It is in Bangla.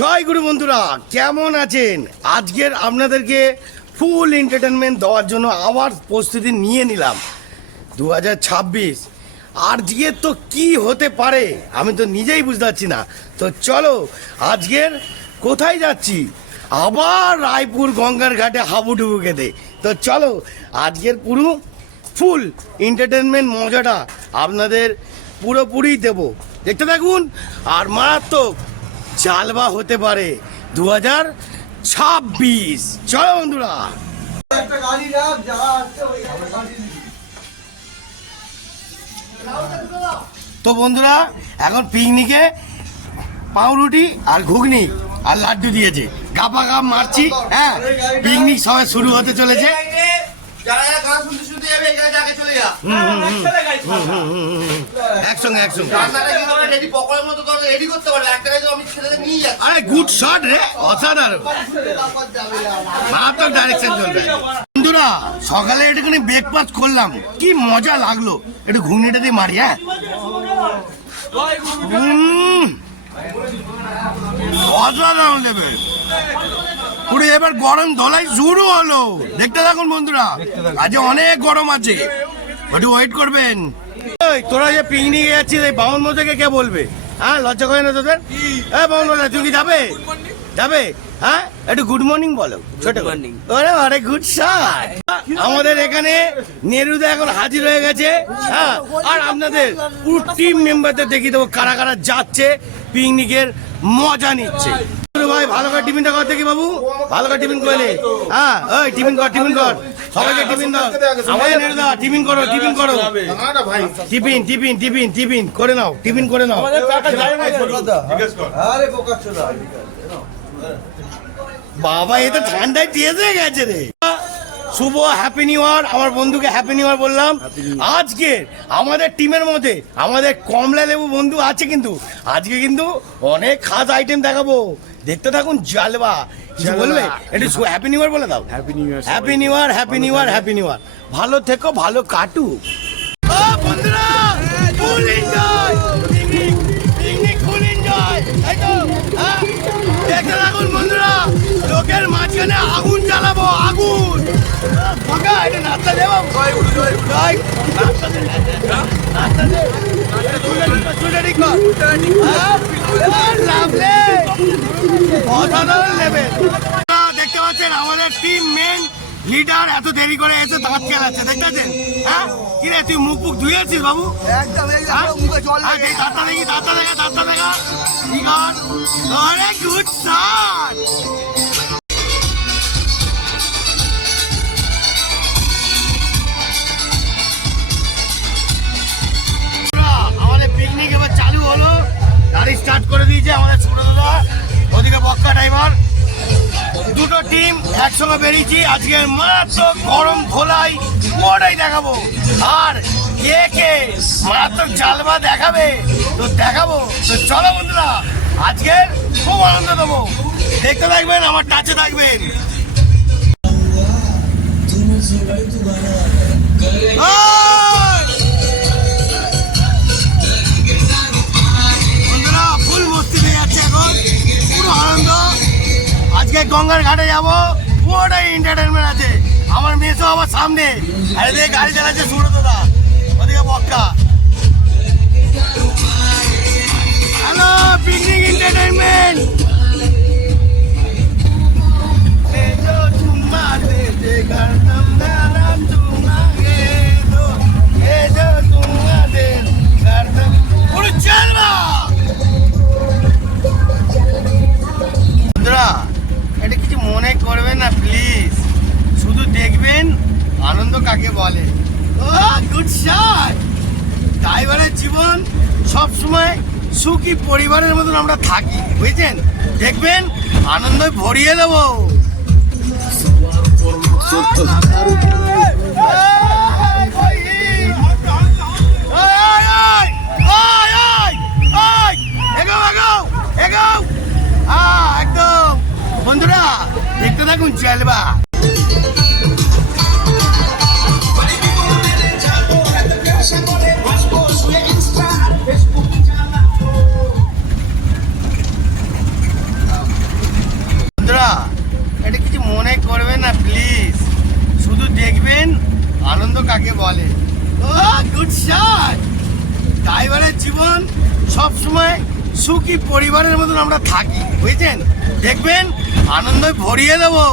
জয় গুরু বন্ধুরা, কেমন আছেন? আজকের আপনাদেরকে ফুল এন্টারটেনমেন্ট দেওয়ার জন্য আবার প্রস্তুতি নিয়ে নিলাম। দু হাজার ছাব্বিশ, আজকে তো কি হতে পারে আমি তো নিজেই বুঝতে পারছি না। তো চলো, আজকের কোথায় যাচ্ছি? আবার রায়পুর গঙ্গার ঘাটে হাবুডুবু খেতে তো চলো, আজকের পুরো ফুল এন্টারটেনমেন্ট মজাটা আপনাদের পুরোপুরি দেব। দেখতে থাকুন, আর মারাত্মক জালবা হতে পারে দু হাজার ছাব্বিশ। চলো বন্ধুরা। তো বন্ধুরা এখন পিকনিকে পাউরুটি আর ঘুগনি আর লাড্ডু দিয়েছে। গাপা গাপ মারছি হ্যাঁ? পিকনিক সবাই শুরু হতে চলেছে যারা যারা গান শুনতে শুনতে যাবে এখানে আগে চলে যা একসঙ্গে একসঙ্গে। আরে গুড শট রে অসাধারণ। মারাত্মক ডাইরেকশন চলবে। বন্ধুরা সকালে একটুখানি ব্রেকফাস্ট করলাম। কি মজা লাগল। একটু ঘুগনিটা দিয়ে মারি হ্যাঁ? অসাধারণ দেবে। পুরো এবার গরম ধলাই শুরু হলো। দেখতে থাকুন বন্ধুরা। আজ অনেক গরম আছে। একটু ওয়েট করবেন। তোরা যে পিকনিকে যাচ্ছিস এই বামন মশাইকে কে বলবে? হ্যাঁ লজ্জা করে না তোদের? হ্যাঁ বামন মশাই তুই কি যাবে? যাবে? হ্যাঁ একটু গুড মর্নিং বলো ছোট মর্নিং ওরে আরে গুড শাট আমাদের এখানে নেরুদা এখন হাজির হয়ে গেছে। হ্যাঁ আর আপনাদের পুরো টিম মেম্বারদের দেখিয়ে দেবো কারা কারা যাচ্ছে পিকনিকের মজা নিচ্ছে। ভাই ভালো করে টিফিনটা কর দেখি বাবু। ভালো করে টিফিন করলে হ্যাঁ ওই টিফিন কর টিফিন কর। সবাইকে টিফিন দাও। আমাদের নেরুদা টিফিন করো টিফিন করো। টিফিন টিফিন টিফিন টিফিন করে নাও টিফিন করে নাও। বাবা এ তো ঠান্ডায় টেসে গেছে রে। শুভ হ্যাপি নিউ ইয়ার আমার বন্ধুকে হ্যাপি নিউ ইয়ার বললাম। আজকে আমাদের টিমের মধ্যে আমাদের কমলা লেবু বন্ধু আছে কিন্তু আজকে কিন্তু অনেক খাস আইটেম দেখাবো। দেখতে থাকুন জালবা। কিছু বলবে? একটু হ্যাপি নিউ ইয়ার বলে দাও। Happy new year happy new year happy new year happy new year ভালো থেকো ভালো কাটু। বন্ধুরা full enjoy picnic picnic full enjoy তাই তো হ্যাঁ? দেখতে থাকুন বন্ধুরা। লোকের মাঝখানে আগুন জ্বালাবো আগুন। ফাঁকা এটা নাস্তা দেবো? ভাই, নাস্তা দে, নাস্তা দে। চুলে ঠিক কর। আর লাভলে। দেখতে পাচ্ছেন আমাদের টিম মেন লিডার এত দেরি করে এসে দাঁত খেলাচ্ছে দেখতে পাচ্ছেন হ্যাঁ? কি রে তুই মুখ ফুক ধুয়েছিস বাবু? হ্যাঁ? মুখে দাঁতটা দেখি দাঁতটা দেখা দাঁতটা দেখা। কি কর গুড শট আমাদের পিকনিক এবার চালু হলো। গাড়ি স্টার্ট করে দিয়েছে আমাদের ছোট দাদা ওদিকে বক্কা ড্রাইভার দুটো টিম একসঙ্গে বেরিয়েছি। আজকে মারাত্মক গরম খোলাই পুরোটাই দেখাবো। আর কে কে মারাত্মক জালবা দেখাবে, তো দেখাবো। তো চলো বন্ধুরা আজকে খুব আনন্দ দেবো। দেখতে থাকবেন, আমার টাচে থাকবেন। আজকে গঙ্গার ঘাটে যাব, পুরোটাই এন্টারটেনমেন্ট আছে। আমার মেসো আমার সামনে। আর এদিকে গাড়ি চালাচ্ছে সুরতদা ওদিকে বক্কা। হ্যালো পিকনিক এন্টারটেনমেন্ট দেখবেন আনন্দ কাকে বলে ও গুড শট ড্রাইভারের জীবন সব সময় সুখী পরিবারের মতন আমরা থাকি বুঝছেন দেখবেন আনন্দ ভরিয়ে দেবো একদম বন্ধুরা দেখতে থাকুন চালবা মনে করবেন না প্লিজ শুধু দেখবেন, আনন্দ কাকে বলে। ও গুড ড্রাইভারের জীবন সব সময় সুখী পরিবারের মতন আমরা থাকি, বুঝছেন? দেখবেন আনন্দ ভরিয়ে দেবো।